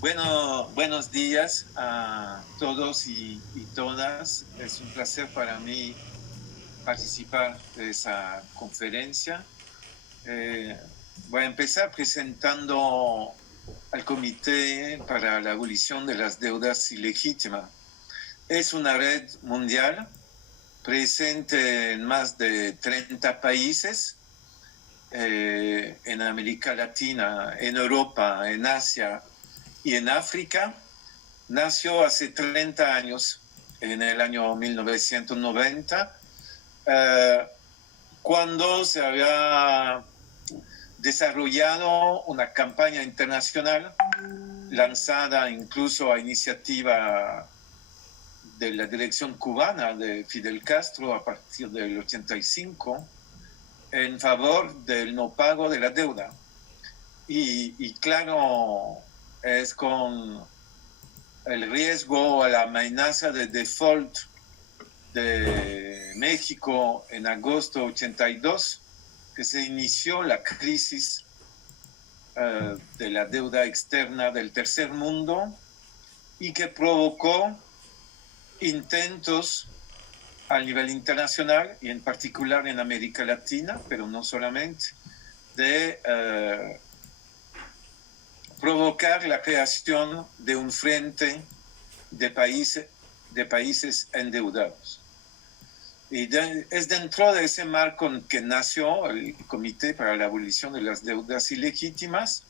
Bueno, buenos días a todos y todas. Es un placer para mí participar de esa conferencia. Eh, Voy a empezar presentando al Comité para la Abolición de las Deudas Ilegítimas. Es una red mundial presente en más de 30 países, en América Latina, en Europa, en Asia y en África. Nació hace 30 años, en el año 1990, cuando se había desarrollado una campaña internacional lanzada incluso a iniciativa de la dirección cubana de Fidel Castro a partir del 85 en favor del no pago de la deuda. Y claro, es con el riesgo a la amenaza de default de México en agosto 82 que se inició la crisis de la deuda externa del tercer mundo y que provocó intentos a nivel internacional y en particular en América Latina, pero no solamente, de provocar la creación de un frente de países endeudados. Y es dentro de ese marco que nació el Comité para la Abolición de las Deudas Ilegítimas.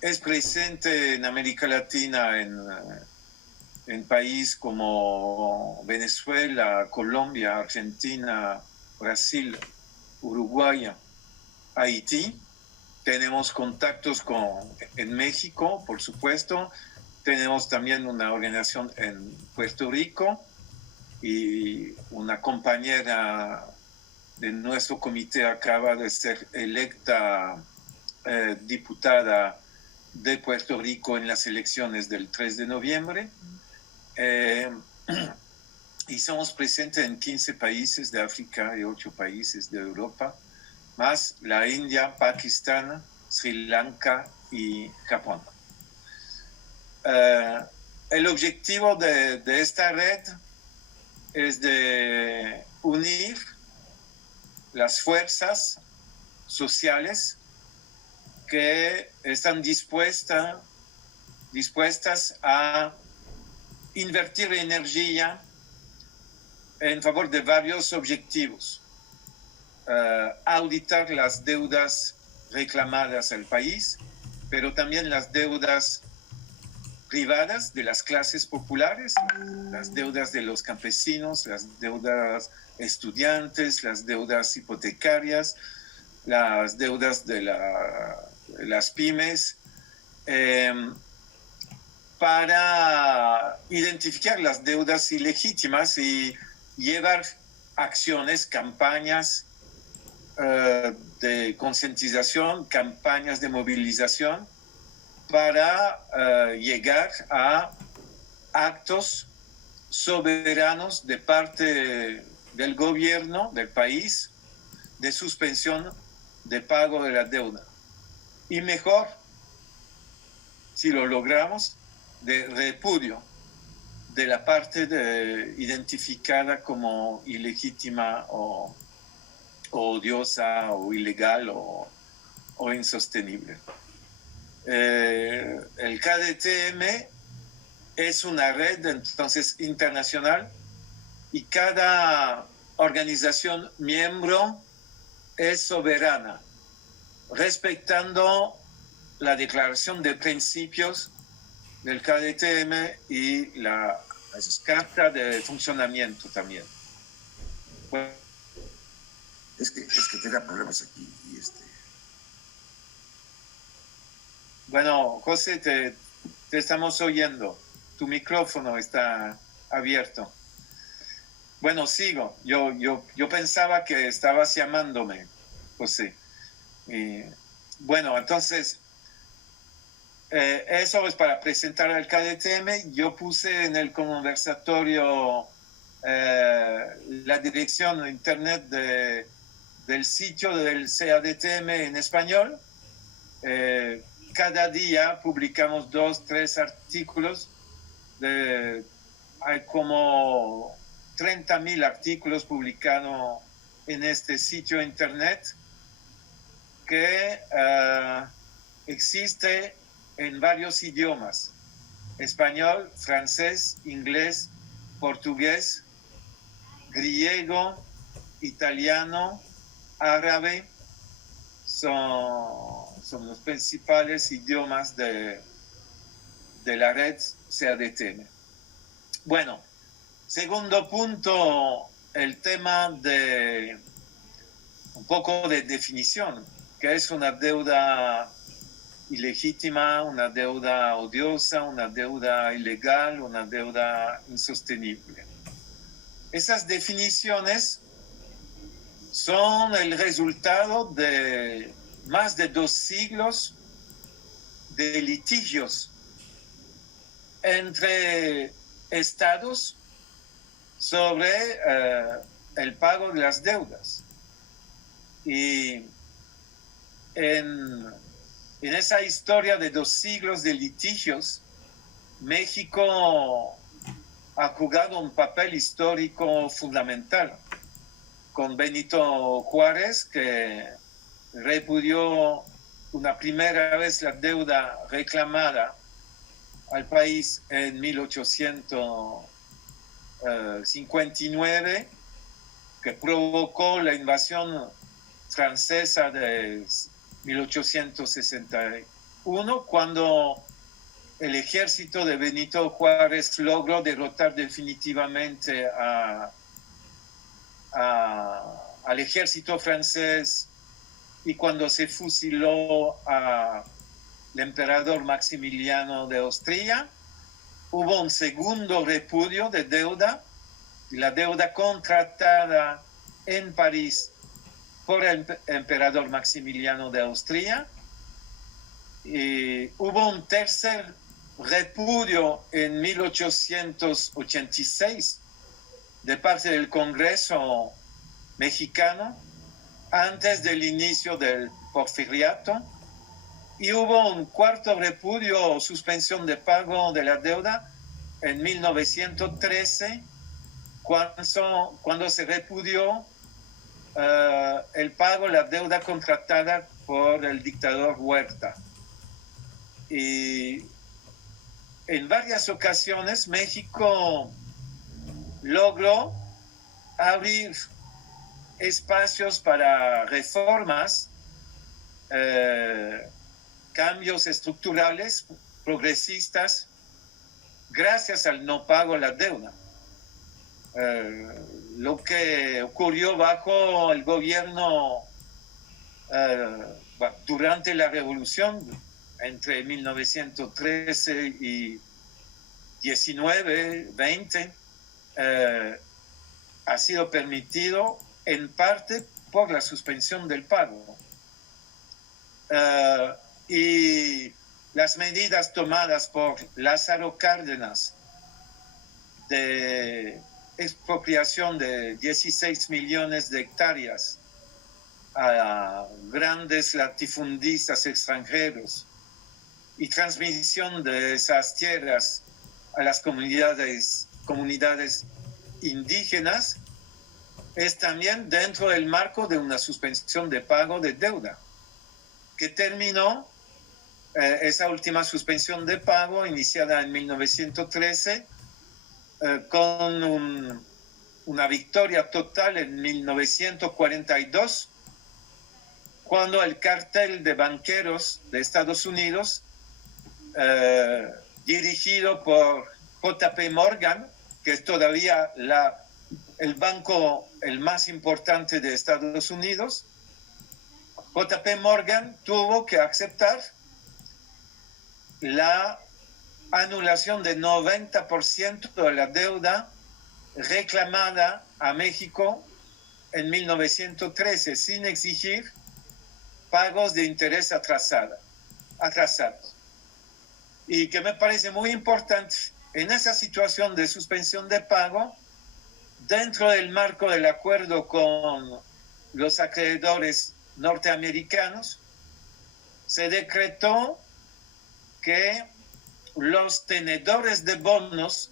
Es presente en América Latina en países como Venezuela, Colombia, Argentina, Brasil, Uruguay, Haití. Tenemos contactos en México, por supuesto. Tenemos también una organización en Puerto Rico y una compañera de nuestro comité acaba de ser electa diputada de Puerto Rico en las elecciones del 3 de noviembre. Y somos presentes en 15 países de África y 8 países de Europa, más la India, Pakistán, Sri Lanka y Japón. El objetivo de esta red es de unir las fuerzas sociales que están dispuestas a invertir energía en favor de varios objetivos. Auditar las deudas reclamadas al país, pero también las deudas privadas de las clases populares, las deudas de los campesinos, las deudas estudiantes, las deudas hipotecarias, las deudas de las pymes, para identificar las deudas ilegítimas y llevar acciones, campañas de concientización, campañas de movilización para llegar a actos soberanos de parte del gobierno del país de suspensión de pago de la deuda. Y mejor, si lo logramos, de repudio de la parte identificada como ilegítima o odiosa o ilegal o insostenible. El KDTM es una red entonces internacional y cada organización miembro es soberana, respetando la declaración de principios del KDTM y la carta de funcionamiento también. Bueno, es que tenga problemas aquí y Bueno, José, te estamos oyendo. Tu micrófono está abierto. Bueno, sigo. Yo pensaba que estabas llamándome, José. Bueno, entonces, eso es para presentar al KDTM. Yo puse en el conversatorio la dirección de internet del sitio del CADTM en español. cada día publicamos 2, 3 artículos. Hay como 30.000 artículos publicados en este sitio internet que existe en varios idiomas: español, francés, inglés, portugués, griego, italiano, árabe. Son los principales idiomas de la red CADTM. Bueno, segundo punto, el tema de un poco de definición, que es una deuda ilegítima, una deuda odiosa, una deuda ilegal, una deuda insostenible. Esas definiciones son el resultado de más de 2 siglos de litigios entre estados sobre el pago de las deudas. Y en esa historia de 2 siglos de litigios, México ha jugado un papel histórico fundamental, con Benito Juárez, que repudió una primera vez la deuda reclamada al país en 1859, que provocó la invasión francesa de 1861, cuando el ejército de Benito Juárez logró derrotar definitivamente al ejército francés, y cuando se fusiló al emperador Maximiliano de Austria, hubo un segundo repudio de deuda, la deuda contratada en París por el emperador Maximiliano de Austria. Y hubo un tercer repudio en 1886 de parte del Congreso mexicano, antes del inicio del Porfiriato, y hubo un cuarto repudio o suspensión de pago de la deuda en 1913, cuando se repudió el pago de la deuda contratada por el dictador Huerta. Y en varias ocasiones México logró abrir espacios para reformas, cambios estructurales progresistas, gracias al no pago de la deuda. Lo que ocurrió bajo el gobierno durante la revolución entre 1913 y 20 ha sido permitido en parte por la suspensión del pago. Y las medidas tomadas por Lázaro Cárdenas de expropiación de 16 millones de hectáreas a grandes latifundistas extranjeros y transmisión de esas tierras a las comunidades indígenas es también dentro del marco de una suspensión de pago de deuda, que terminó esa última suspensión de pago iniciada en 1913 con una victoria total en 1942, cuando el cartel de banqueros de Estados Unidos, dirigido por JP Morgan, que es todavía el banco el más importante de Estados Unidos, JP Morgan tuvo que aceptar la anulación de 90% de la deuda reclamada a México en 1913, sin exigir pagos de interés atrasados. Y que me parece muy importante, en esa situación de suspensión de pago, dentro del marco del acuerdo con los acreedores norteamericanos, se decretó que los tenedores de bonos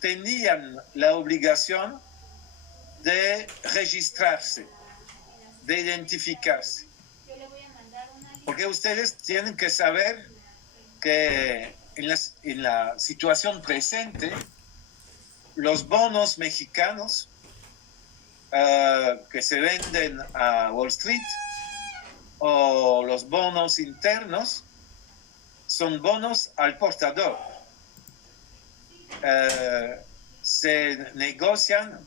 tenían la obligación de registrarse, de identificarse. Porque ustedes tienen que saber que en la situación presente, los bonos mexicanos que se venden a Wall Street o los bonos internos son bonos al portador. Se negocian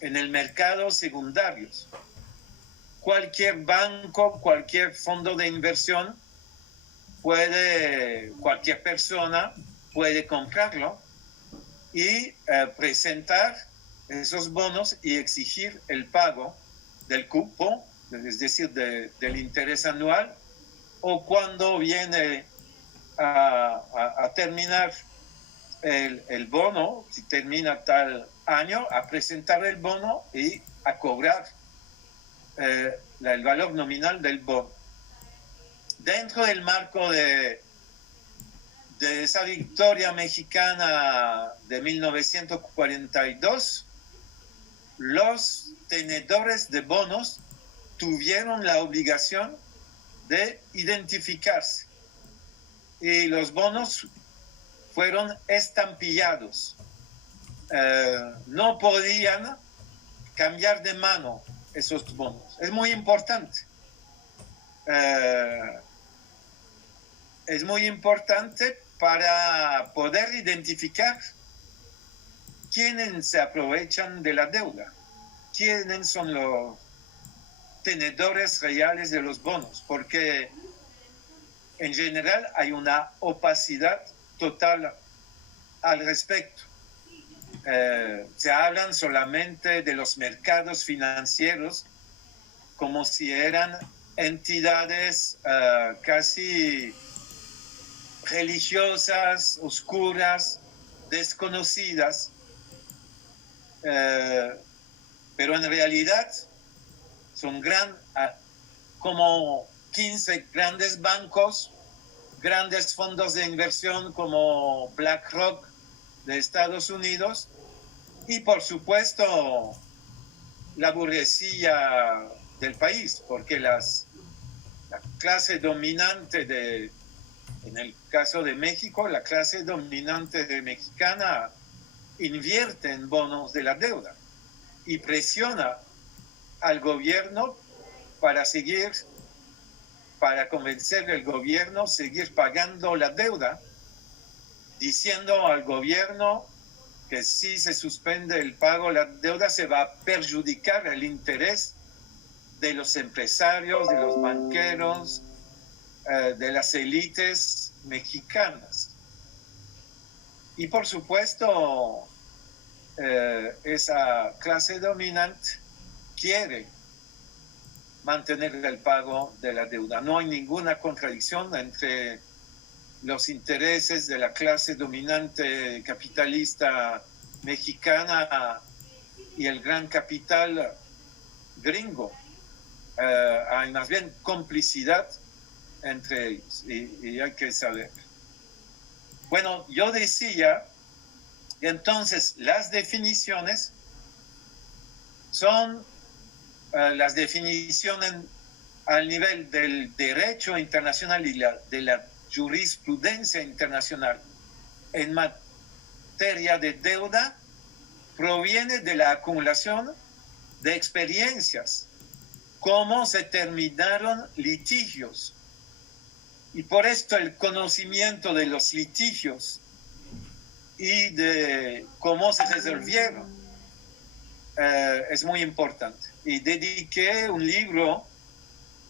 en el mercado secundarios. Cualquier banco, cualquier fondo de inversión cualquier persona puede comprarlo y presentar esos bonos y exigir el pago del cupo, es decir, del interés anual, o cuando viene a terminar el bono, si termina tal año, a presentar el bono y a cobrar el valor nominal del bono. Dentro del marco de esa victoria mexicana de 1942, los tenedores de bonos tuvieron la obligación de identificarse y los bonos fueron estampillados. No podían cambiar de mano esos bonos. Es muy importante. Es muy importante para poder identificar quiénes se aprovechan de la deuda, quiénes son los tenedores reales de los bonos, porque en general hay una opacidad total al respecto. Se hablan solamente de los mercados financieros como si eran entidades casi religiosas, oscuras, desconocidas, pero en realidad son como 15 grandes bancos, grandes fondos de inversión como BlackRock de Estados Unidos y por supuesto la burguesía del país, porque la clase dominante en el caso de México, la clase dominante mexicana invierte en bonos de la deuda y presiona al gobierno para convencer al gobierno a seguir pagando la deuda, diciendo al gobierno que si se suspende el pago de la deuda se va a perjudicar el interés de los empresarios, de los banqueros, de las élites mexicanas. Y por supuesto, esa clase dominante quiere mantener el pago de la deuda. No hay ninguna contradicción entre los intereses de la clase dominante capitalista mexicana y el gran capital gringo. Hay más bien complicidad entre ellos y hay que saber. Bueno, yo decía que entonces las definiciones son las definiciones al nivel del derecho internacional y de la jurisprudencia internacional en materia de deuda proviene de la acumulación de experiencias, cómo se terminaron litigios. Y por esto el conocimiento de los litigios y de cómo se resolvieron es muy importante. Y dediqué un libro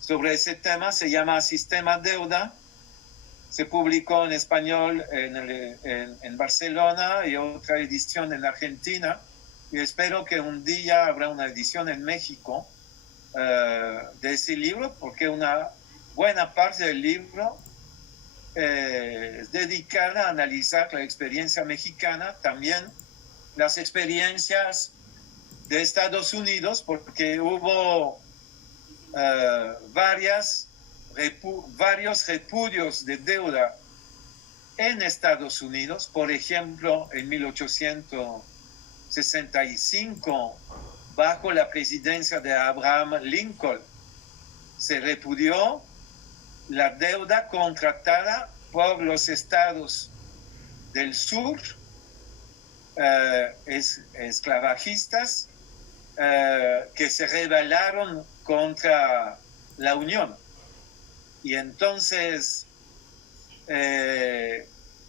sobre ese tema, se llama Sistema Deuda, se publicó en español en Barcelona y otra edición en Argentina, y espero que un día habrá una edición en México de ese libro, porque una buena parte del libro es dedicada a analizar la experiencia mexicana, también las experiencias de Estados Unidos, porque hubo varias varios repudios de deuda en Estados Unidos. Por ejemplo, en 1865, bajo la presidencia de Abraham Lincoln, se repudió la deuda contratada por los estados del sur, esclavagistas, que se rebelaron contra la Unión. Y entonces,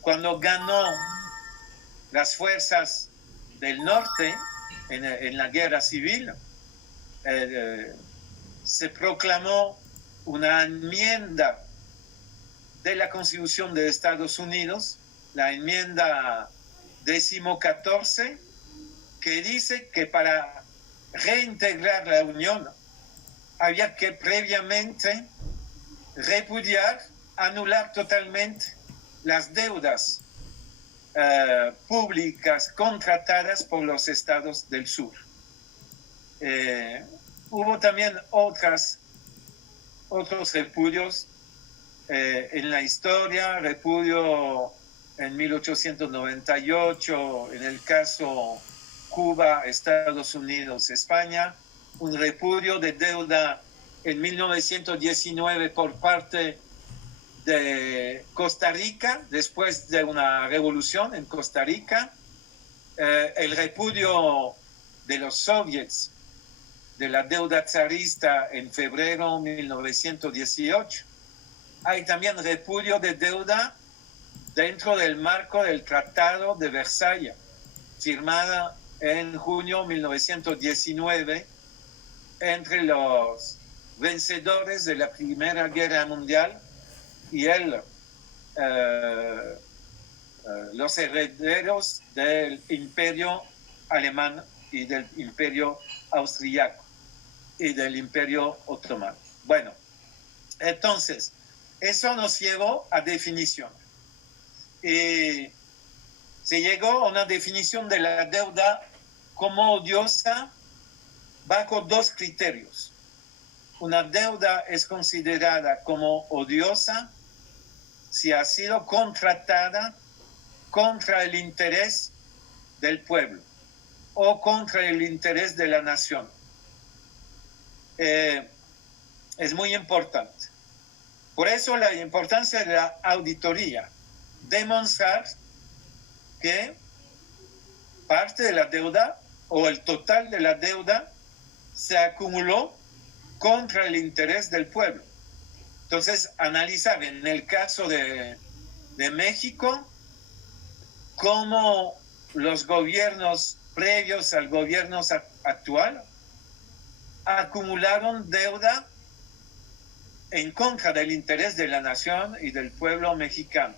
cuando ganó las fuerzas del norte en la guerra civil, se proclamó una enmienda de la Constitución de Estados Unidos, la enmienda 14, que dice que para reintegrar la Unión había que previamente repudiar, anular totalmente las deudas públicas contratadas por los estados del sur. Hubo también otros repudios en la historia, repudio en 1898, en el caso Cuba, Estados Unidos, España, un repudio de deuda en 1919 por parte de Costa Rica, después de una revolución en Costa Rica, el repudio de los soviets de la deuda zarista en febrero de 1918. Hay también repudio de deuda dentro del marco del Tratado de Versalles, firmada en junio de 1919 entre los vencedores de la Primera Guerra Mundial y los herederos del Imperio Alemán y del Imperio Austriaco y del Imperio Otomano. Bueno, entonces, eso nos llevó a definición. Y se llegó a una definición de la deuda como odiosa bajo dos criterios. Una deuda es considerada como odiosa si ha sido contratada contra el interés del pueblo o contra el interés de la nación. Es muy importante. Por eso la importancia de la auditoría. Demostrar que parte de la deuda o el total de la deuda se acumuló contra el interés del pueblo. Entonces, analizar en el caso de México cómo los gobiernos previos al gobierno actual acumularon deuda en contra del interés de la nación y del pueblo mexicano.